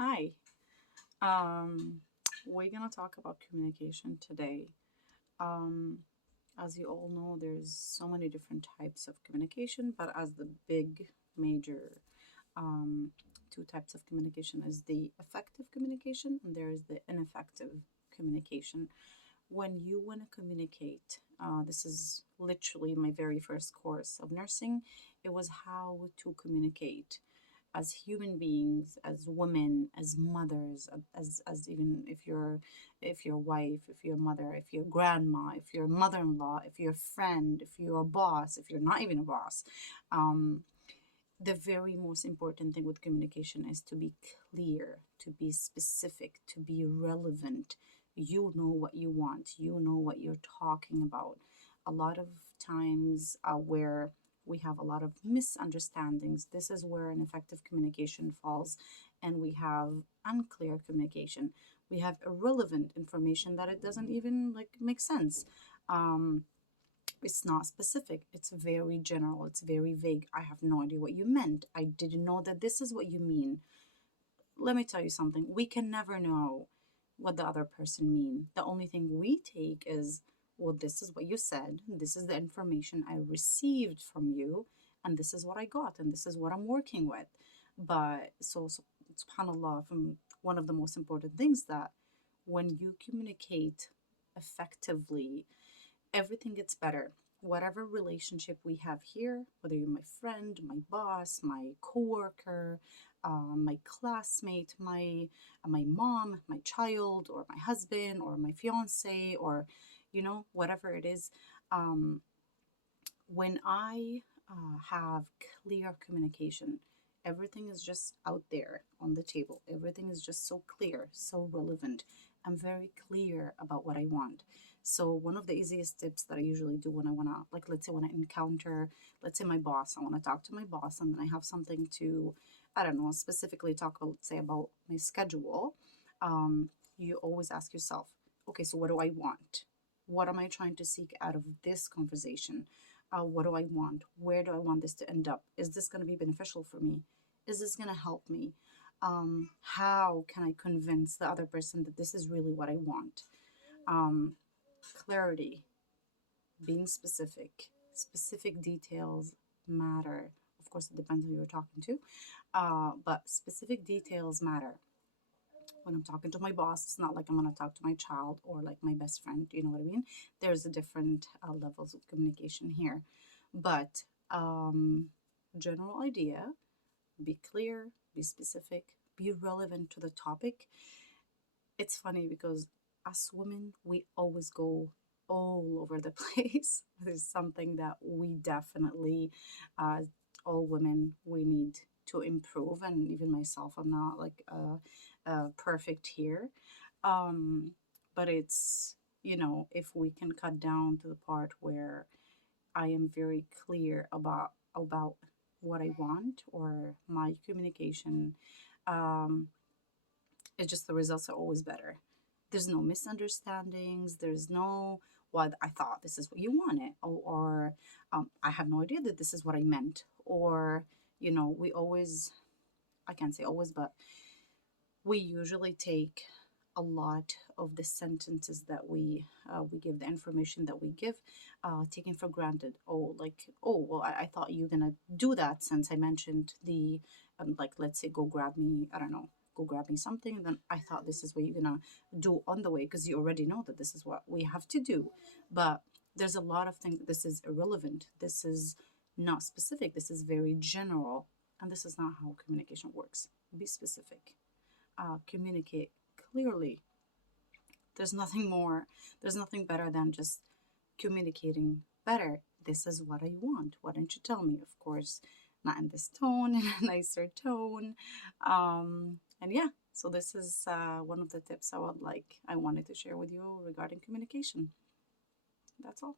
Hi. Um, we're gonna talk about communication today. Um, as you all know, there's so many different types of communication, but as the big major um, two types of communication is the effective communication and there is the ineffective communication. When you want to communicate, this is literally my very first course of nursing. It was how to communicate as human beings, as women, as mothers, as even if you're wife, if you're mother, if you're grandma, if you're mother-in-law, if you're a friend, if you're a boss, if you're not even a boss. Um, the very most important thing with communication is to be clear, to be specific, to be relevant. You know what you want, you know what you're talking about. A lot of times where we have a lot of misunderstandings, this is where an effective communication falls, and we have unclear communication. We have irrelevant information that it doesn't even like make sense. Um, it's not specific. It's very general. It's very vague. I have no idea what you meant. I didn't know that this is what you mean. Let me tell you something. We can never know what the other person mean. The only thing we take is, well, this is what you said. This is the information I received from you, and this is what I got, and this is what I'm working with. But so subhanallah, from one of the most important things that when you communicate effectively, everything gets better. Whatever relationship we have here, whether you're my friend, my boss, my coworker, my classmate, my mom, my child, or my husband, or my fiance, or whatever it is, um, when I have clear communication, everything is just out there on the table. Everything is just so clear, so relevant. I'm very clear about what I want. So one of the easiest tips that I usually do when I want to, like, let's say when I encounter, let's say my boss, I want to talk to my boss, and then I have something to, I don't know, specifically talk about, let's say about my schedule. Um, you always ask yourself, okay, so what do I want? What am I trying to seek out of this conversation? What do I want? Where do I want this to end up? Is this going to be beneficial for me? Is this going to help me? How can I convince the other person that this is really what I want? Um, Clarity, being specific details matter. Of course, it depends who you're talking to, but specific details matter. When I'm talking to my boss, it's not like I'm going to talk to my child or like my best friend. You know what I mean? There's a different levels of communication here. But general idea, be clear, be specific, be relevant to the topic. It's funny because us women, we always go all over the place. This is something that we definitely, uh, all women, we need to improve. And even myself, I'm not like perfect here. Um, but it's, if we can cut down to the part where I am very clear about what I want or my communication. Um, it's just the results are always better. There's no misunderstandings. There's no what I thought this is what you wanted, or I have no idea that this is what I meant, or we always, I can't say always, but we usually take a lot of the sentences that we give, the information that we give, taken for granted. Oh, like, oh well, I thought you were gonna do that since I mentioned the like, let's say, go grab me, I don't know, go grab me something, and then I thought this is what you're gonna do on the way, because you already know that this is what we have to do. But there's a lot of things. This is irrelevant, this is not specific, this is very general, and this is not how communication works. Be specific, communicate clearly. There's nothing more, there's nothing better than just communicating better. This is what I want. Why don't you tell me? Of course, not in this tone, in a nicer tone. And yeah, so this is one of the tips I wanted to share with you regarding communication. That's all.